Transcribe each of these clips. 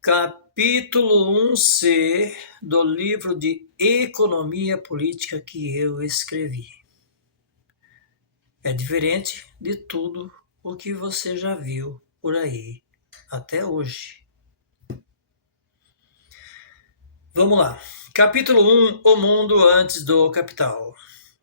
Capítulo 1C do livro de Economia Política que eu escrevi. É diferente de tudo o que você já viu por aí até hoje. Vamos lá. Capítulo 1: O mundo antes do capital.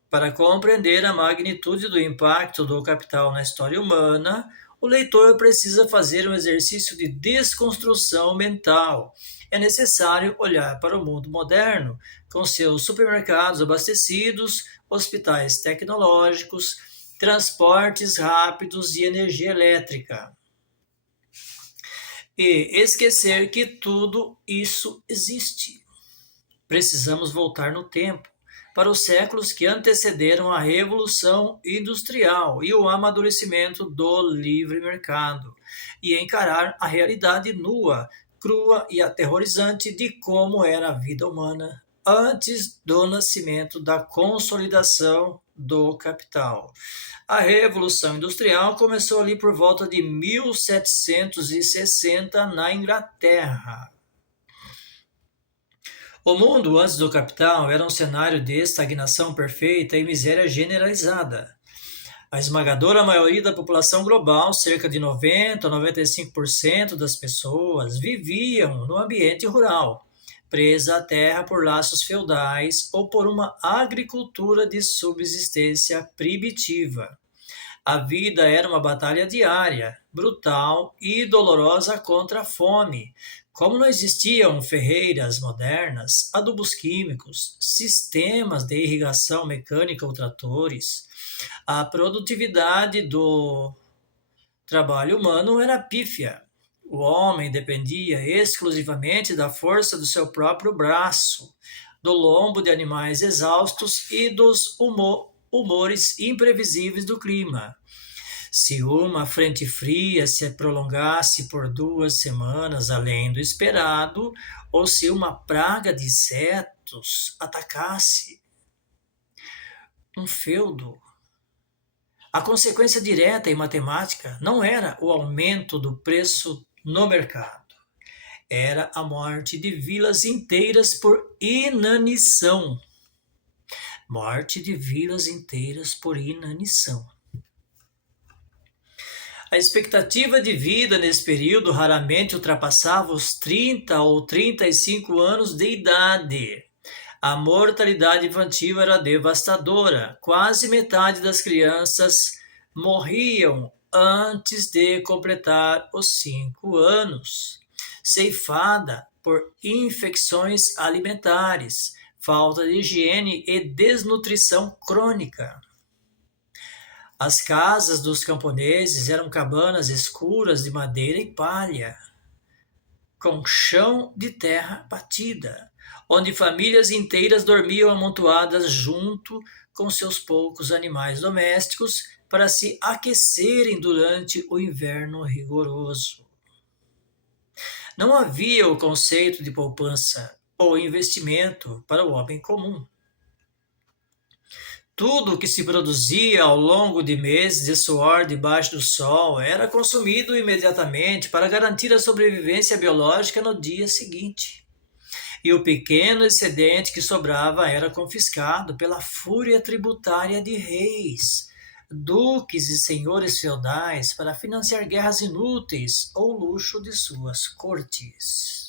Para compreender a magnitude do impacto do capital na história humana, o leitor precisa fazer um exercício de desconstrução mental. É necessário olhar para o mundo moderno, com seus supermercados abastecidos, hospitais tecnológicos, transportes rápidos e energia elétrica, e esquecer que tudo isso existe. Precisamos voltar no tempo, para os séculos que antecederam a Revolução Industrial e o amadurecimento do livre mercado, e encarar a realidade nua, crua e aterrorizante de como era a vida humana antes do nascimento da consolidação do capital. A Revolução Industrial começou ali por volta de 1760 na Inglaterra. O mundo antes do capital era um cenário de estagnação perfeita e miséria generalizada. A esmagadora maioria da população global, cerca de 90 a 95% das pessoas, viviam no ambiente rural, presa à terra por laços feudais ou por uma agricultura de subsistência primitiva. A vida era uma batalha diária, brutal e dolorosa contra a fome. Como não existiam ferreiras modernas, adubos químicos, sistemas de irrigação mecânica ou tratores, a produtividade do trabalho humano era pífia. O homem dependia exclusivamente da força do seu próprio braço, do lombo de animais exaustos e dos humores imprevisíveis do clima. Se uma frente fria se prolongasse por 2 semanas além do esperado, ou se uma praga de insetos atacasse um feudo, a consequência direta em matemática não era o aumento do preço no mercado, era a morte de vilas inteiras por inanição. Morte de vilas inteiras por inanição. A expectativa de vida nesse período raramente ultrapassava os 30 ou 35 anos de idade. A mortalidade infantil era devastadora. Quase metade das crianças morriam antes de completar os 5 anos, ceifada por infecções alimentares, falta de higiene e desnutrição crônica. As casas dos camponeses eram cabanas escuras de madeira e palha, com chão de terra batida, onde famílias inteiras dormiam amontoadas junto com seus poucos animais domésticos para se aquecerem durante o inverno rigoroso. Não havia o conceito de poupança ou investimento para o homem comum. Tudo o que se produzia ao longo de meses de suor debaixo do sol era consumido imediatamente para garantir a sobrevivência biológica no dia seguinte. E o pequeno excedente que sobrava era confiscado pela fúria tributária de reis, duques e senhores feudais para financiar guerras inúteis ou luxo de suas cortes.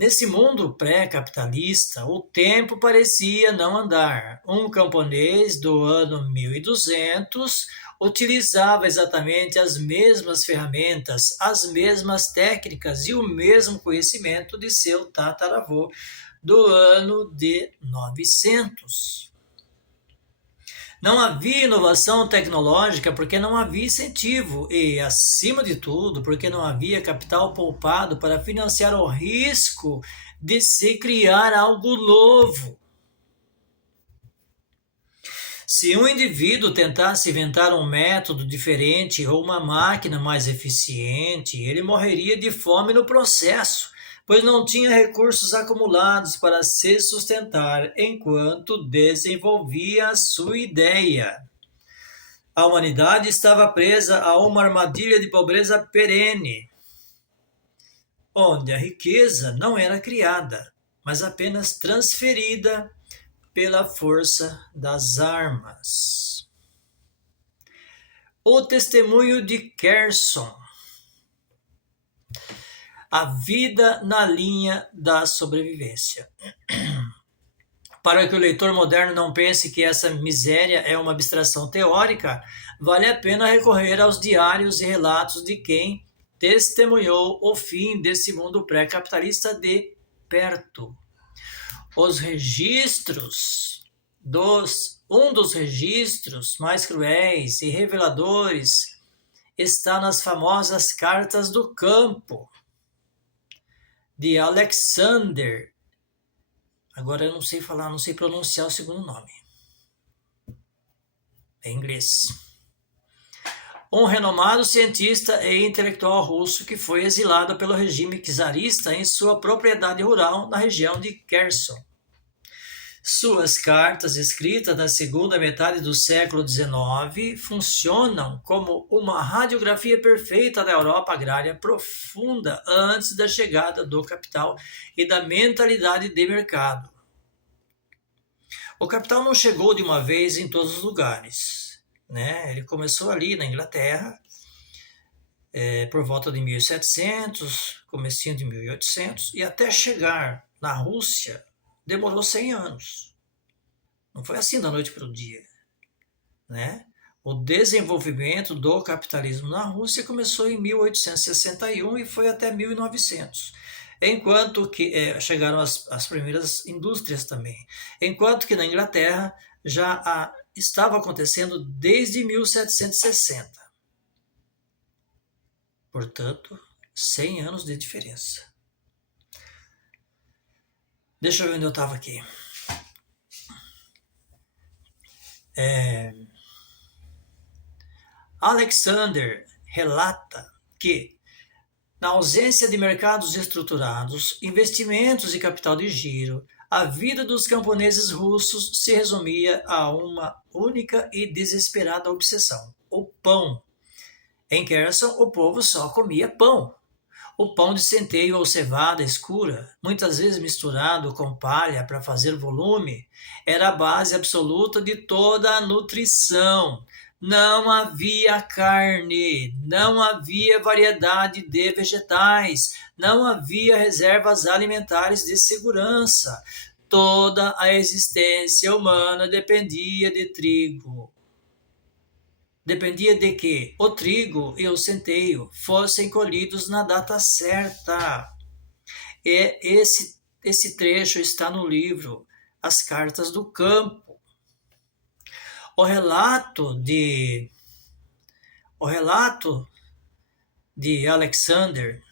Nesse mundo pré-capitalista, o tempo parecia não andar. Um camponês do ano 1200 utilizava exatamente as mesmas ferramentas, as mesmas técnicas e o mesmo conhecimento de seu tataravô do ano de 900. Não havia inovação tecnológica porque não havia incentivo e, acima de tudo, porque não havia capital poupado para financiar o risco de se criar algo novo. Se um indivíduo tentasse inventar um método diferente ou uma máquina mais eficiente, ele morreria de fome no processo, pois não tinha recursos acumulados para se sustentar enquanto desenvolvia a sua ideia. A humanidade estava presa a uma armadilha de pobreza perene. onde a riqueza não era criada, mas apenas transferida pela força das armas. O testemunho de Gerson. A vida na linha da sobrevivência. Para que o leitor moderno não pense que essa miséria é uma abstração teórica, vale a pena recorrer aos diários e relatos de quem testemunhou o fim desse mundo pré-capitalista de perto. Os registros um dos registros mais cruéis e reveladores está nas famosas Cartas do Campo, de Alexander. Agora eu não sei falar, não sei pronunciar o segundo nome. É inglês. Um renomado cientista e intelectual russo que foi exilado pelo regime czarista em sua propriedade rural na região de Kherson. Suas cartas, escritas na segunda metade do século XIX, funcionam como uma radiografia perfeita da Europa agrária profunda antes da chegada do capital e da mentalidade de mercado. O capital não chegou de uma vez em todos os lugares, né? Ele começou ali na Inglaterra, por volta de 1700, comecinho de 1800, e até chegar na Rússia demorou 100 anos. Não foi assim da noite para o dia, né? O desenvolvimento do capitalismo na Rússia começou em 1861 e foi até 1900. Enquanto que chegaram as primeiras indústrias também. Enquanto que na Inglaterra já estava acontecendo desde 1760. Portanto, 100 anos de diferença. Deixa eu ver onde eu estava aqui. Alexander relata que, na ausência de mercados estruturados, investimentos e capital de giro, a vida dos camponeses russos se resumia a uma única e desesperada obsessão: o pão. Em Kherson, o povo só comia pão. O pão de centeio ou cevada escura, muitas vezes misturado com palha para fazer volume, era a base absoluta de toda a nutrição. Não havia carne, não havia variedade de vegetais, não havia reservas alimentares de segurança. Toda a existência humana dependia de trigo. Dependia de que o trigo e o centeio fossem colhidos na data certa. E esse trecho está no livro As Cartas do Campo. O relato de Alexander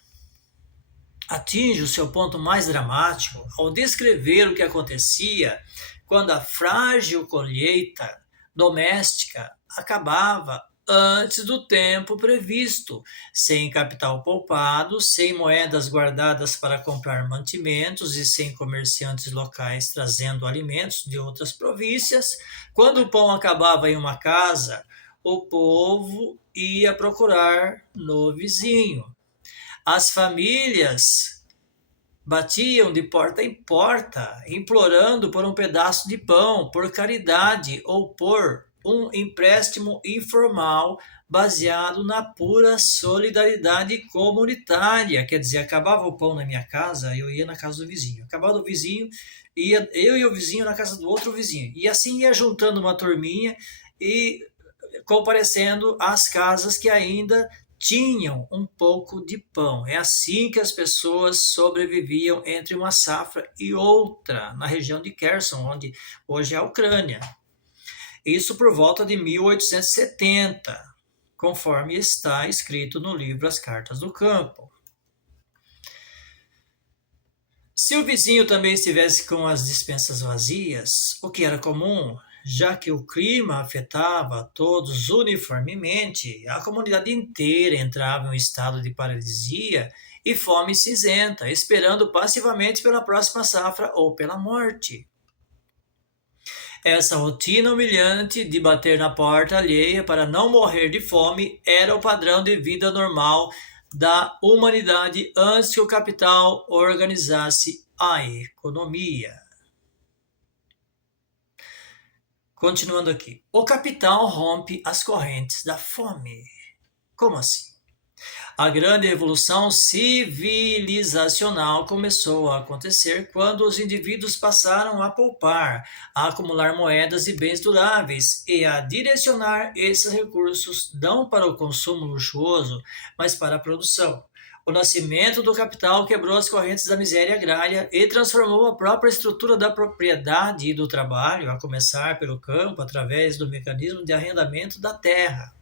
atinge o seu ponto mais dramático ao descrever o que acontecia quando a frágil colheita doméstica acabava antes do tempo previsto, sem capital poupado, sem moedas guardadas para comprar mantimentos e sem comerciantes locais trazendo alimentos de outras províncias. Quando o pão acabava em uma casa, o povo ia procurar no vizinho. As famílias batiam de porta em porta, implorando por um pedaço de pão, por caridade ou por um empréstimo informal baseado na pura solidariedade comunitária. Quer dizer, acabava o pão na minha casa, eu ia na casa do vizinho. Acabava o vizinho, ia eu e o vizinho na casa do outro vizinho. E assim ia juntando uma turminha e comparecendo às casas que ainda tinham um pouco de pão. É assim que as pessoas sobreviviam entre uma safra e outra, na região de Kherson, onde hoje é a Ucrânia. Isso por volta de 1870, conforme está escrito no livro As Cartas do Campo. Se o vizinho também estivesse com as despensas vazias, o que era comum, já que o clima afetava todos uniformemente, a comunidade inteira entrava em um estado de paralisia e fome cinzenta, esperando passivamente pela próxima safra ou pela morte. Essa rotina humilhante de bater na porta alheia para não morrer de fome era o padrão de vida normal da humanidade antes que o capital organizasse a economia. Continuando aqui. O capital rompe as correntes da fome. Como assim? A grande revolução civilizacional começou a acontecer quando os indivíduos passaram a poupar, a acumular moedas e bens duráveis e a direcionar esses recursos não para o consumo luxuoso, mas para a produção. O nascimento do capital quebrou as correntes da miséria agrária e transformou a própria estrutura da propriedade e do trabalho, a começar pelo campo, através do mecanismo de arrendamento da terra.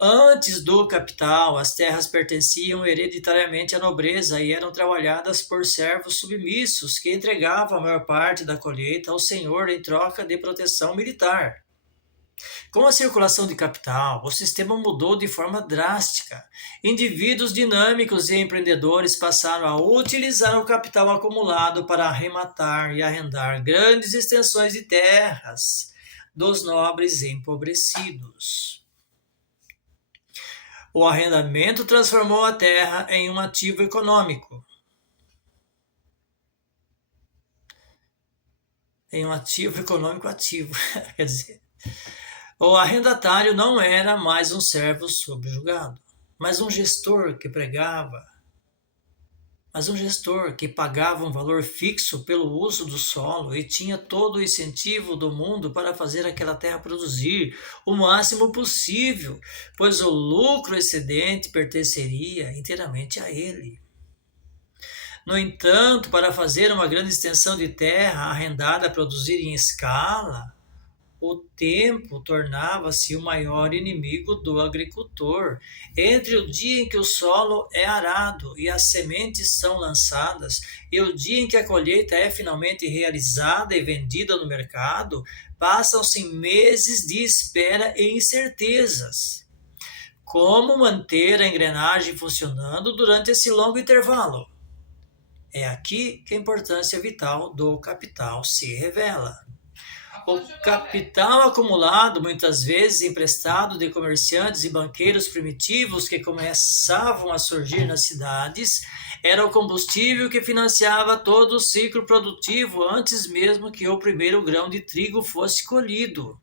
Antes do capital, as terras pertenciam hereditariamente à nobreza e eram trabalhadas por servos submissos que entregavam a maior parte da colheita ao senhor em troca de proteção militar. Com a circulação de capital, o sistema mudou de forma drástica. Indivíduos dinâmicos e empreendedores passaram a utilizar o capital acumulado para arrematar e arrendar grandes extensões de terras dos nobres empobrecidos. O arrendamento transformou a terra em um ativo econômico. Em um ativo econômico ativo. Quer dizer, o arrendatário não era mais um servo subjugado, mas um gestor que pagava um valor fixo pelo uso do solo e tinha todo o incentivo do mundo para fazer aquela terra produzir o máximo possível, pois o lucro excedente pertenceria inteiramente a ele. No entanto, para fazer uma grande extensão de terra arrendada a produzir em escala, o tempo tornava-se o maior inimigo do agricultor. Entre o dia em que o solo é arado e as sementes são lançadas, e o dia em que a colheita é finalmente realizada e vendida no mercado, passam-se meses de espera e incertezas. Como manter a engrenagem funcionando durante esse longo intervalo? É aqui que a importância vital do capital se revela. O capital acumulado, muitas vezes emprestado de comerciantes e banqueiros primitivos que começavam a surgir nas cidades, era o combustível que financiava todo o ciclo produtivo antes mesmo que o primeiro grão de trigo fosse colhido.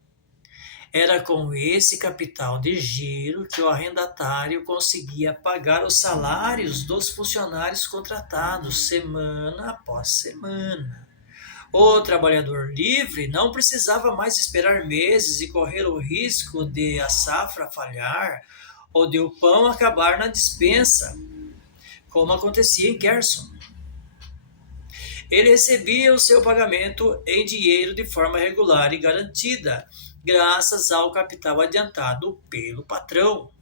Era com esse capital de giro que o arrendatário conseguia pagar os salários dos funcionários contratados semana após semana. O trabalhador livre não precisava mais esperar meses e correr o risco de a safra falhar ou de o pão acabar na despensa, como acontecia em Kherson. Ele recebia o seu pagamento em dinheiro de forma regular e garantida, graças ao capital adiantado pelo patrão.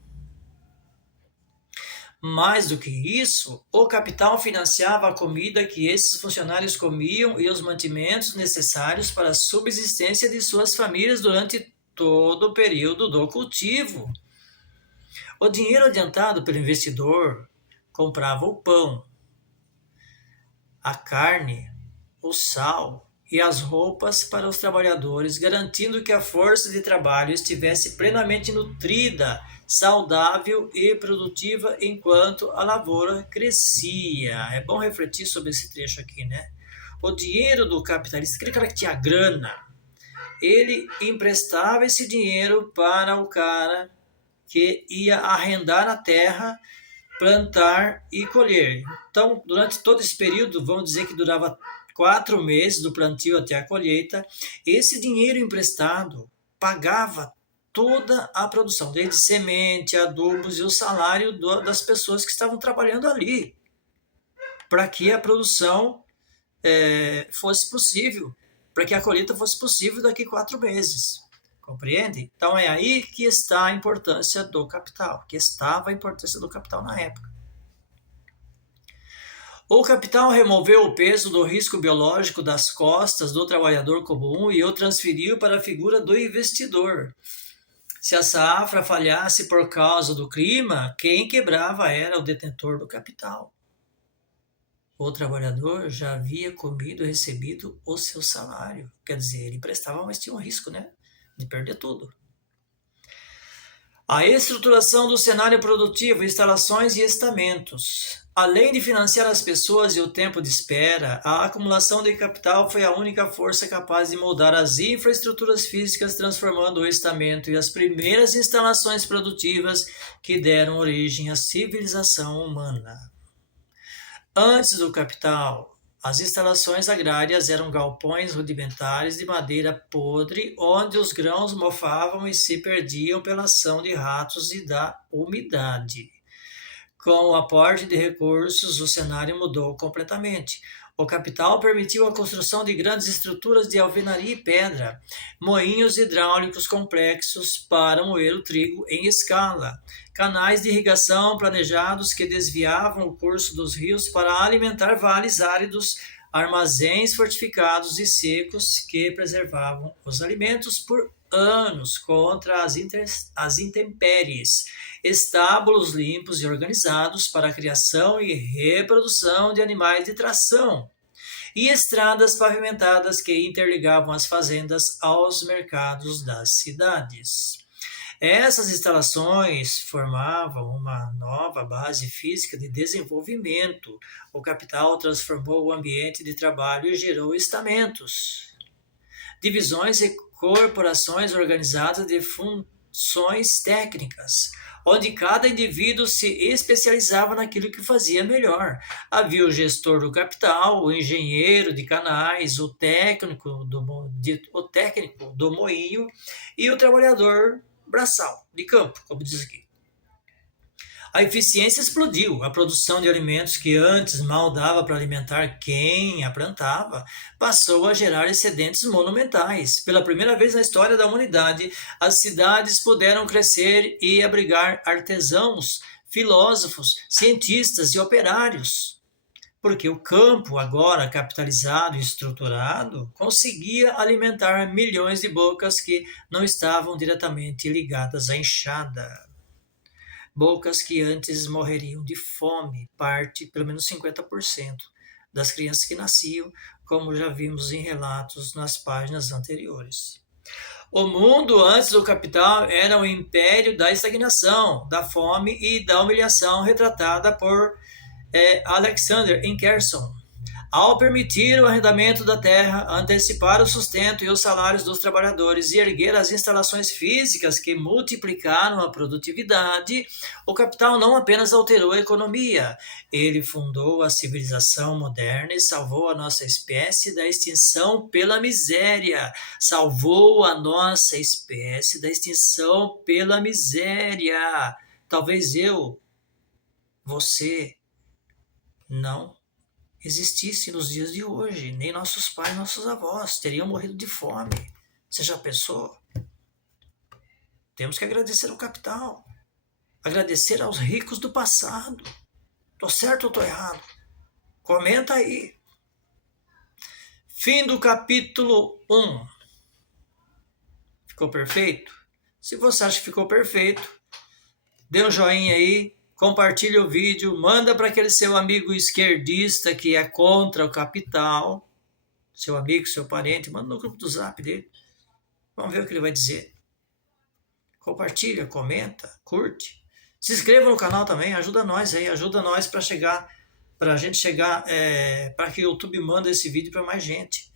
Mais do que isso, o capital financiava a comida que esses funcionários comiam e os mantimentos necessários para a subsistência de suas famílias durante todo o período do cultivo. O dinheiro adiantado pelo investidor comprava o pão, a carne, o sal e as roupas para os trabalhadores, garantindo que a força de trabalho estivesse plenamente nutrida, saudável e produtiva enquanto a lavoura crescia. É bom refletir sobre esse trecho aqui, né? O dinheiro do capitalista, aquele cara que tinha grana, ele emprestava esse dinheiro para o cara que ia arrendar a terra, plantar e colher. Então, durante todo esse período, vamos dizer que durava 4 meses do plantio até a colheita, esse dinheiro emprestado pagava toda a produção, desde semente, adubos e o salário das pessoas que estavam trabalhando ali, para que a produção fosse possível, para que a colheita fosse possível daqui 4 meses. Compreende? Então é aí que está a importância do capital, que estava a importância do capital na época. O capital removeu o peso do risco biológico das costas do trabalhador comum e o transferiu para a figura do investidor. Se a safra falhasse por causa do clima, quem quebrava era o detentor do capital. O trabalhador já havia comido e recebido o seu salário. Quer dizer, ele prestava, mas tinha um risco, né? De perder tudo. A estruturação do cenário produtivo, instalações e estamentos. Além de financiar as pessoas e o tempo de espera, a acumulação de capital foi a única força capaz de moldar as infraestruturas físicas, transformando o estamento e as primeiras instalações produtivas que deram origem à civilização humana. Antes do capital, as instalações agrárias eram galpões rudimentares de madeira podre, onde os grãos mofavam e se perdiam pela ação de ratos e da umidade. Com o aporte de recursos, o cenário mudou completamente. O capital permitiu a construção de grandes estruturas de alvenaria e pedra, moinhos hidráulicos complexos para moer o trigo em escala, canais de irrigação planejados que desviavam o curso dos rios para alimentar vales áridos, armazéns fortificados e secos que preservavam os alimentos por anos contra as intempéries, estábulos limpos e organizados para a criação e reprodução de animais de tração, e estradas pavimentadas que interligavam as fazendas aos mercados das cidades. Essas instalações formavam uma nova base física de desenvolvimento. O capital transformou o ambiente de trabalho e gerou estamentos, divisões e corporações organizadas de funções técnicas, onde cada indivíduo se especializava naquilo que fazia melhor. Havia o gestor do capital, o engenheiro de canais, o técnico do moinho e o trabalhador braçal, de campo, como diz aqui. A eficiência explodiu. A produção de alimentos que antes mal dava para alimentar quem a plantava passou a gerar excedentes monumentais. Pela primeira vez na história da humanidade, as cidades puderam crescer e abrigar artesãos, filósofos, cientistas e operários. Porque o campo, agora capitalizado e estruturado, conseguia alimentar milhões de bocas que não estavam diretamente ligadas à enxada. Bocas que antes morreriam de fome, parte, pelo menos 50%, das crianças que nasciam, como já vimos em relatos nas páginas anteriores. O mundo antes do capital era um império da estagnação, da fome e da humilhação, retratada por Alexander Ingerson. Ao permitir o arrendamento da terra, antecipar o sustento e os salários dos trabalhadores e erguer as instalações físicas que multiplicaram a produtividade, o capital não apenas alterou a economia, ele fundou a civilização moderna e salvou a nossa espécie da extinção pela miséria. Salvou a nossa espécie da extinção pela miséria. Talvez eu, você, não existisse nos dias de hoje, nem nossos pais, nossos avós teriam morrido de fome. Você já pensou? Temos que agradecer ao capital, agradecer aos ricos do passado. Tô certo ou tô errado? Comenta aí. Fim do capítulo 1. Ficou perfeito? Se você acha que ficou perfeito, dê um joinha aí, compartilhe o vídeo, manda para aquele seu amigo esquerdista que é contra o capital, seu amigo, seu parente, manda no grupo do Zap dele. Vamos ver o que ele vai dizer. Compartilha, comenta, curte. Se inscreva no canal também, ajuda nós aí, ajuda nós para a gente chegar, para que o YouTube manda esse vídeo para mais gente.